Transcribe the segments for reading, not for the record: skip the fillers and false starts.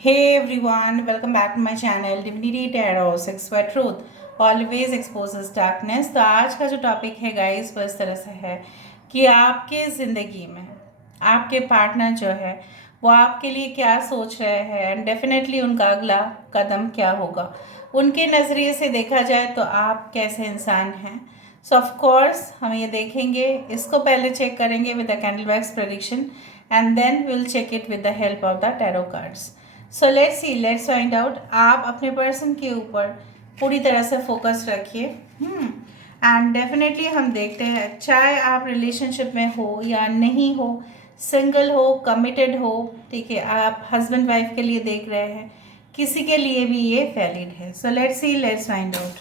Hey everyone, welcome back to my channel Divinity Tarot 6 for Truth always exposes darkness। तो आज का जो topic है गाइस वो इस तरह से है कि आपके ज़िंदगी में आपके पार्टनर जो है वो आपके लिए क्या सोच रहे हैं एंड डेफिनेटली उनका अगला कदम क्या होगा। उनके नज़रिए से देखा जाए तो आप कैसे इंसान हैं। सो ऑफ कोर्स हम ये देखेंगे, इसको पहले चेक करेंगे with the candle wax prediction and then will check it with the help of the tarot cards. So let's find out. आप अपने पर्सन के ऊपर पूरी तरह से फोकस रखिए एंड डेफिनेटली हम देखते हैं, चाहे आप रिलेशनशिप में हो या नहीं हो, सिंगल हो, कमिटेड हो, ठीक है, आप हस्बैंड वाइफ के लिए देख रहे हैं, किसी के लिए भी ये वैलिड है। सो let's find out.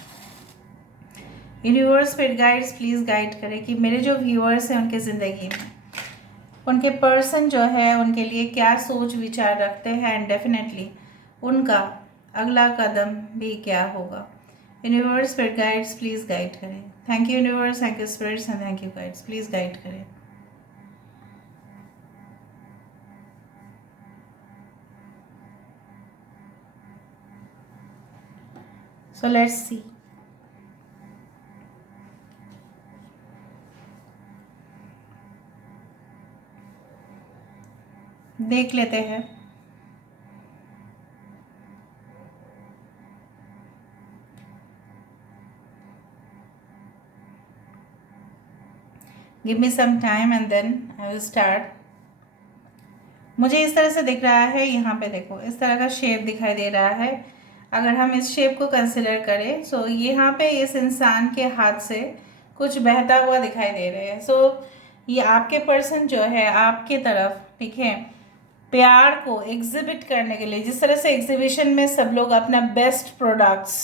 Universe spirit guides please guide करें कि मेरे जो व्यूअर्स हैं उनके ज़िंदगी में उनके पर्सन जो है उनके लिए क्या सोच विचार रखते हैं एंड डेफिनेटली उनका अगला कदम भी क्या होगा। Universe spirit guides please guide करें। Thank you universe, thank you spirits and thank you guides, please guide करें। So let's see. देख लेते हैं। Give me some time and then I will start. मुझे इस तरह से दिख रहा है, यहाँ पे देखो इस तरह का शेप दिखाई दे रहा है। अगर हम इस शेप को कंसिडर करें सो यहाँ पे इस इंसान के हाथ से कुछ बहता हुआ दिखाई दे रहे हैं। सो ये आपके पर्सन जो है आपके तरफ, ठीक है, प्यार को एग्जिबिट करने के लिए, जिस तरह से एग्जीबिशन में सब लोग अपना बेस्ट प्रोडक्ट्स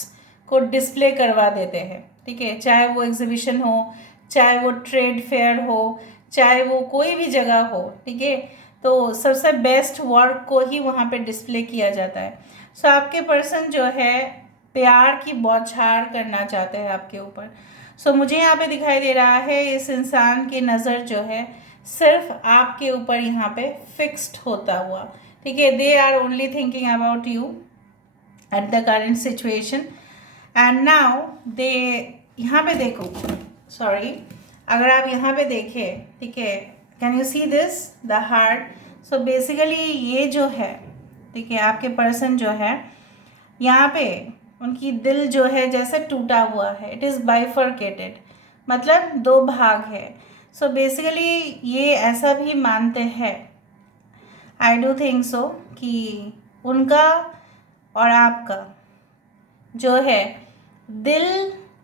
को डिस्प्ले करवा देते हैं, ठीक है, चाहे वो एग्जीबिशन हो, चाहे वो ट्रेड फेयर हो, चाहे वो कोई भी जगह हो, ठीक है, तो सबसे बेस्ट वर्क को ही वहाँ पे डिस्प्ले किया जाता है। सो आपके पर्सन जो है प्यार की बौछार करना चाहते हैं आपके ऊपर। सो मुझे यहाँ पे दिखाई दे रहा है इस इंसान की नज़र जो है सिर्फ आपके ऊपर यहाँ पे फिक्स्ड होता हुआ, ठीक है। They are only thinking about you at the current situation and now they, यहाँ पे देखो, सॉरी, अगर आप यहाँ पे देखें, ठीक है, can you see this the heart. So basically ये जो है, ठीक है, आपके पर्सन जो है यहाँ पे उनकी दिल जो है जैसे टूटा हुआ है, इट इज़ बाइफर्केटेड, मतलब दो भाग है। सो बेसिकली ये ऐसा भी मानते हैं, आई डू थिंक सो, कि उनका और आपका जो है दिल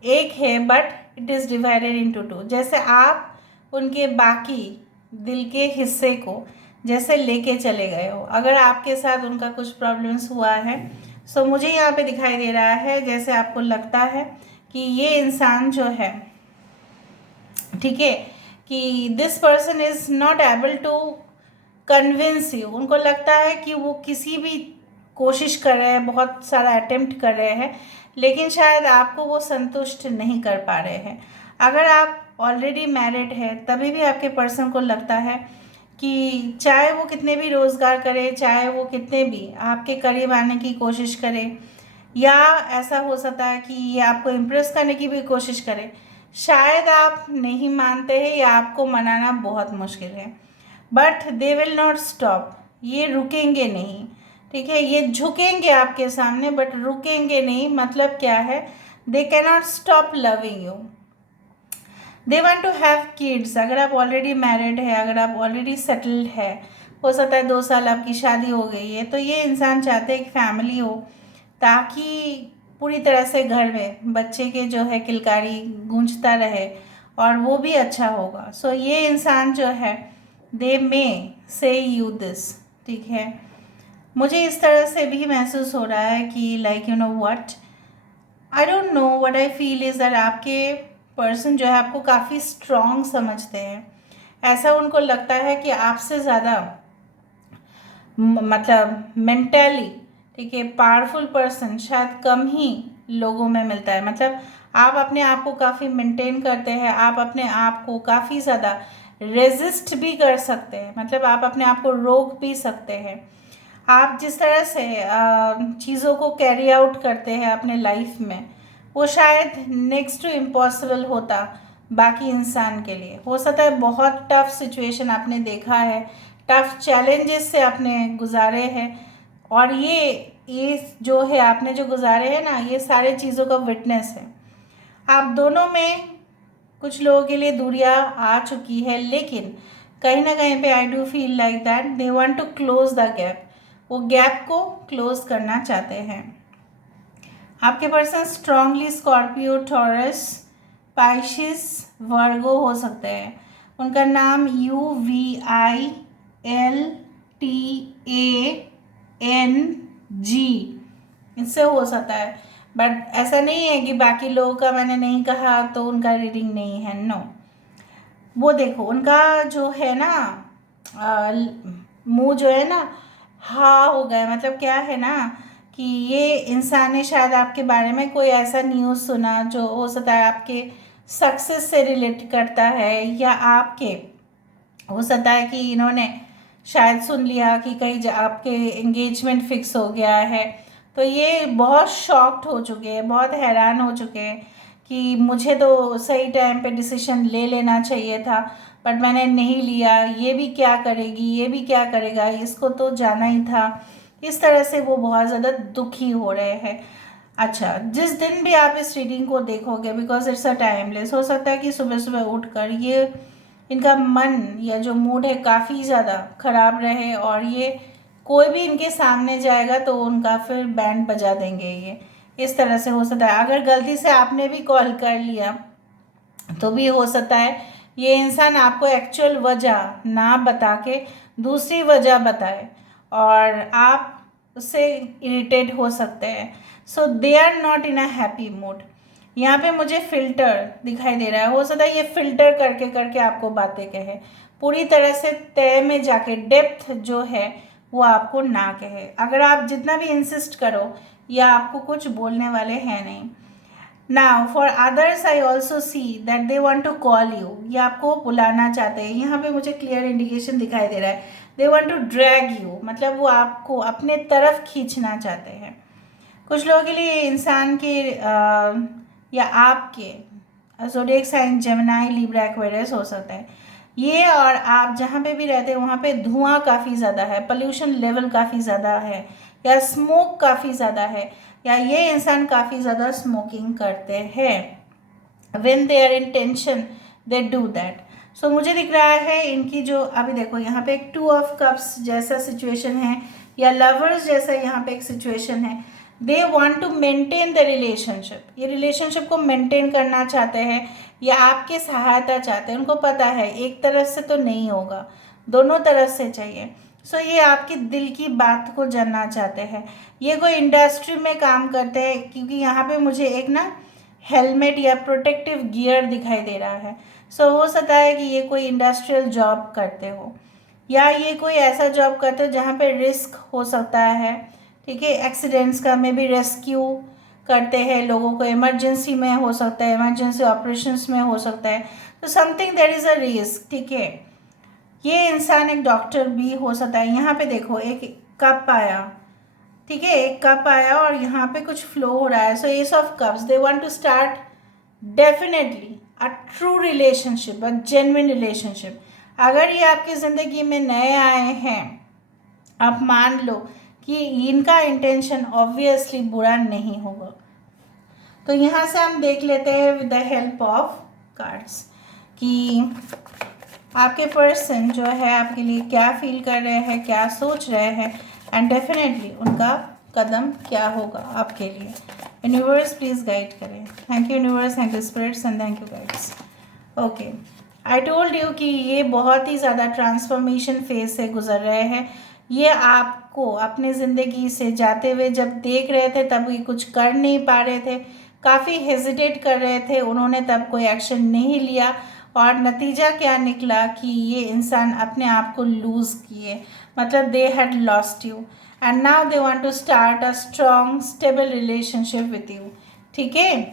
एक है but it is divided into two. जैसे आप उनके बाकी दिल के हिस्से को जैसे लेके चले गए हो, अगर आपके साथ उनका कुछ प्रॉब्लम्स हुआ है, सो मुझे यहाँ पे दिखाई दे रहा है जैसे आपको लगता है कि ये इंसान जो है, ठीक है, कि this person is not able to convince you. उनको लगता है कि वो किसी भी कोशिश कर रहे हैं, बहुत सारा अटेम्प्ट कर रहे हैं, लेकिन शायद आपको वो संतुष्ट नहीं कर पा रहे हैं। अगर आप ऑलरेडी मैरिड है तभी भी आपके पर्सन को लगता है कि चाहे वो कितने भी रोज़गार करे, चाहे वो कितने भी आपके करीब आने की कोशिश करे, या ऐसा हो सकता है कि ये आपको इम्प्रेस करने की भी कोशिश करे, शायद आप नहीं मानते हैं या आपको मनाना बहुत मुश्किल है, but they will not stop. ये रुकेंगे नहीं, ठीक है, ये झुकेंगे आपके सामने बट रुकेंगे नहीं। मतलब क्या है, they cannot stop loving you. They want to have kids. अगर आप ऑलरेडी मैरिड है, अगर आप ऑलरेडी सेटल्ड है, हो सकता है 2 साल आपकी शादी हो गई है, तो ये इंसान चाहते हैं कि फैमिली हो, ताकि पूरी तरह से घर में बच्चे के जो है किलकारी गूंजता रहे और वो भी अच्छा होगा। सो ये इंसान जो है दे मे से यू दिस, ठीक है। मुझे इस तरह से भी महसूस हो रहा है कि like you know what, I don't know, what I feel is that आपके पर्सन जो है आपको काफ़ी स्ट्रॉन्ग समझते हैं। ऐसा उनको लगता है कि आपसे ज़्यादा मतलब मेंटली, ठीक है, पावरफुल पर्सन शायद कम ही लोगों में मिलता है। मतलब आप अपने आप को काफ़ी मेंटेन करते हैं, आप अपने आप को काफ़ी ज़्यादा रेजिस्ट भी कर सकते हैं, मतलब आप अपने आप को रोक भी सकते हैं। आप जिस तरह से चीज़ों को कैरी आउट करते हैं अपने लाइफ में, वो शायद नेक्स्ट टू इम्पॉसिबल होता बाकी इंसान के लिए। हो सकता है बहुत टफ सिचुएशन आपने देखा है, टफ चैलेंजेस से आपने गुजारे हैं, और ये जो है आपने जो गुजारे हैं ना, ये सारे चीज़ों का विटनेस है। आप दोनों में कुछ लोगों के लिए दूरियां आ चुकी है, लेकिन कहीं ना कहीं पे I do feel like that they want to close the gap. वो गैप को क्लोज करना चाहते हैं। आपके person strongly Scorpio, Taurus, Pisces, Virgo हो सकते हैं। उनका नाम UVILTANG इससे हो सकता है, बट ऐसा नहीं है कि बाकी लोगों का मैंने नहीं कहा तो उनका रीडिंग नहीं है, नो। वो देखो उनका जो है ना मुंह जो है ना हाँ हो गया, मतलब क्या है ना कि ये इंसान ने शायद आपके बारे में कोई ऐसा न्यूज़ सुना जो हो सकता है आपके सक्सेस से रिलेट करता है, या आपके हो सकता है कि इन्होंने शायद सुन लिया कि कहीं आपके एंगेजमेंट फिक्स हो गया है। तो ये बहुत शॉक्ड हो चुके हैं, बहुत हैरान हो चुके हैं कि मुझे तो सही टाइम पे डिसीजन ले लेना चाहिए था, बट मैंने नहीं लिया। ये भी क्या करेगी, ये भी क्या करेगा, इसको तो जाना ही था। इस तरह से वो बहुत ज़्यादा दुखी हो रहे हैं। अच्छा, जिस दिन भी आप इस रीडिंग को देखोगे, बिकॉज इट्स अ टाइमलेस, हो सकता है कि सुबह सुबह उठकर ये इनका मन या जो मूड है काफ़ी ज़्यादा ख़राब रहे, और ये कोई भी इनके सामने जाएगा तो उनका फिर बैंड बजा देंगे। ये इस तरह से हो सकता है। अगर गलती से आपने भी कॉल कर लिया तो भी हो सकता है ये इंसान आपको एक्चुअल वजह ना बता के दूसरी वजह बताए, और आप उससे इरिटेट हो सकते हैं। So they are not in a happy mood. यहाँ पे मुझे फ़िल्टर दिखाई दे रहा है। हो सकता है ये फ़िल्टर करके करके आपको बातें कहे, पूरी तरह से तय में जाके डेप्थ जो है वो आपको ना कहे। अगर आप जितना भी इंसिस्ट करो, या आपको कुछ बोलने वाले हैं नहीं। Now for others I also see that they want to call you, ये आपको बुलाना चाहते हैं। यहाँ पे मुझे क्लियर इंडिकेशन दिखाई दे रहा है, they want to drag you, मतलब वो आपको अपने तरफ खींचना चाहते हैं। कुछ लोगों के लिए इंसान के या आपके zodiac sign Gemini, Libra, Aquarius हो सकता है ये। और आप जहाँ पे भी रहते हैं वहाँ पे धुआं काफ़ी ज़्यादा है, पोल्यूशन लेवल काफ़ी ज़्यादा है, या स्मोक काफ़ी ज़्यादा है, या ये इंसान काफ़ी ज़्यादा स्मोकिंग करते हैं। When they are in tension they do that. So मुझे दिख रहा है इनकी जो अभी देखो यहाँ पे एक 2 ऑफ कप्स जैसा सिचुएशन है, या लवर्स जैसा यहाँ पे एक सिचुएशन है। They want to maintain the relationship, ये रिलेशनशिप को मेंटेन करना चाहते हैं, या आपके सहायता चाहते हैं। उनको पता है एक तरफ से तो नहीं होगा, दोनों तरफ से चाहिए। सो ये आपके दिल की बात को जानना चाहते हैं। ये कोई इंडस्ट्री में काम करते हैं, क्योंकि यहाँ पे मुझे एक ना हेलमेट या प्रोटेक्टिव गियर दिखाई दे रहा है। सो हो सकता है कि ये कोई इंडस्ट्रियल जॉब करते हो, या ये कोई ऐसा जॉब करते हो जहाँ पे रिस्क हो सकता है, ठीक है, एक्सीडेंट्स का। में भी रेस्क्यू करते हैं लोगों को, इमरजेंसी में हो सकता है, इमरजेंसी ऑपरेशंस में हो सकता है। तो something there is a risk, ठीक है। ये इंसान एक डॉक्टर भी हो सकता है। यहाँ पे देखो एक कप आया, ठीक है, एक कप आया और यहाँ पे कुछ फ्लो हो रहा है। So ace of cups, they want to start definitely a true relationship, a genuine relationship. अगर ये आपकी ज़िंदगी में नए आए हैं, आप मान लो कि इनका इंटेंशन ऑब्वियसली बुरा नहीं होगा। तो यहाँ से हम देख लेते हैं with the help of cards कि आपके पर्सन जो है आपके लिए क्या फील कर रहे हैं, क्या सोच रहे हैं, एंड डेफिनेटली उनका कदम क्या होगा आपके लिए। यूनिवर्स प्लीज़ गाइड करें। Thank you universe, thank you spirits, and thank you guides. Okay, I told you कि ये बहुत ही ज़्यादा ट्रांसफॉर्मेशन फेज से गुजर रहे हैं। ये आपको अपने ज़िंदगी से जाते हुए जब देख रहे थे तब ये कुछ कर नहीं पा रहे थे, काफ़ी हेजिटेट कर रहे थे, उन्होंने तब कोई एक्शन नहीं लिया, और नतीजा क्या निकला कि ये इंसान अपने आप को लूज़ किए, मतलब they had lost you, and now they want to start a strong stable relationship with you, ठीक है।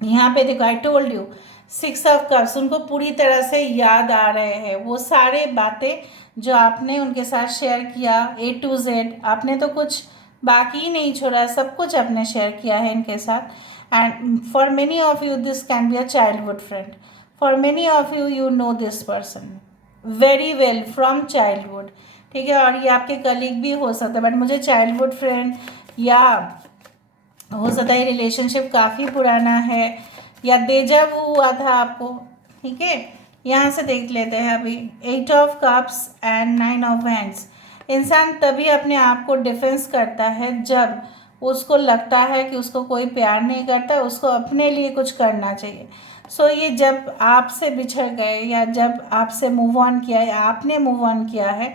यहाँ पे देखो I told you six of cups, उनको पूरी तरह से याद आ रहे हैं वो सारे बातें जो आपने उनके साथ शेयर किया, A to Z। आपने तो कुछ बाकी ही नहीं छोड़ा, सब कुछ आपने शेयर किया है इनके साथ। And for many of you this can be a childhood friend, for many of you you know this person very well from childhood, ठीक है। और ये आपके कलीग भी हो सकता है, बट मुझे चाइल्डहुड फ्रेंड या हो सकता है रिलेशनशिप काफ़ी पुराना है या डेजा वू हुआ था आपको, ठीक है। यहाँ से देख लेते हैं अभी 8 of cups and 9 of hands. इंसान तभी अपने आप को डिफेंस करता है जब उसको लगता है कि उसको कोई प्यार नहीं करता, उसको अपने लिए कुछ करना चाहिए। सो ये जब आपसे बिछड़ गए या जब आपसे मूव ऑन किया या आपने मूव ऑन किया है,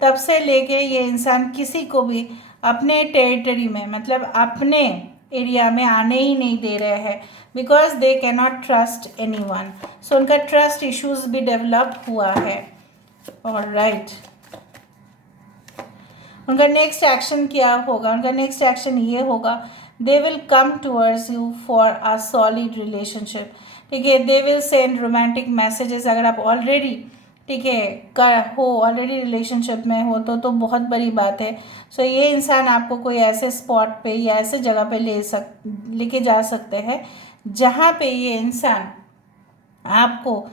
तब से लेके ये इंसान किसी को भी अपने टेरिटरी में, मतलब अपने एरिया में आने ही नहीं दे रहे हैं, because they can not trust anyone. So उनका ट्रस्ट इश्यूज भी डेवलप हुआ है। और राइट, उनका नेक्स्ट एक्शन क्या होगा? उनका नेक्स्ट एक्शन ये होगा, they will come towards you for a solid relationship, ठीक है। They will send romantic messages. अगर आप ऑलरेडी, ठीक है, ऑलरेडी रिलेशनशिप में हो तो बहुत बड़ी बात है। सो ये इंसान आपको कोई ऐसे स्पॉट पे या ऐसे जगह पे लेके जा सकते हैं जहाँ पे ये इंसान आपको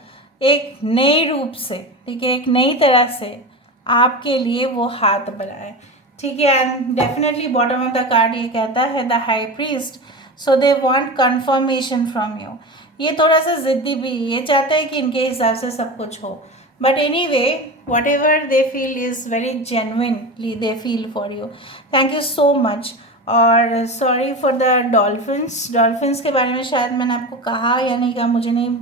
एक नए रूप से, ठीक है, एक नई तरह से आपके लिए वो हाथ बढ़ाए, ठीक है। And definitely bottom of the card ये कहता है the high priest, so they want confirmation from you. ये थोड़ा सा ज़िद्दी भी, ये चाहते हैं कि इनके हिसाब से सब कुछ हो, but any way what ever they feel is very genuinely they feel for you. Thank you so much. और सॉरी फॉर द डॉल्फिन्स के बारे में शायद मैंने आपको कहा या नहीं कहा, मुझे नहीं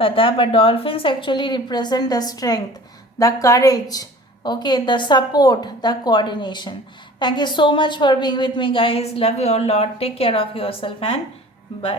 पता, but dolphins actually represent the strength, the courage, okay, the support, the coordination. Thank you so much for being with me, guys. Love you all lot. Take care of yourself and bye.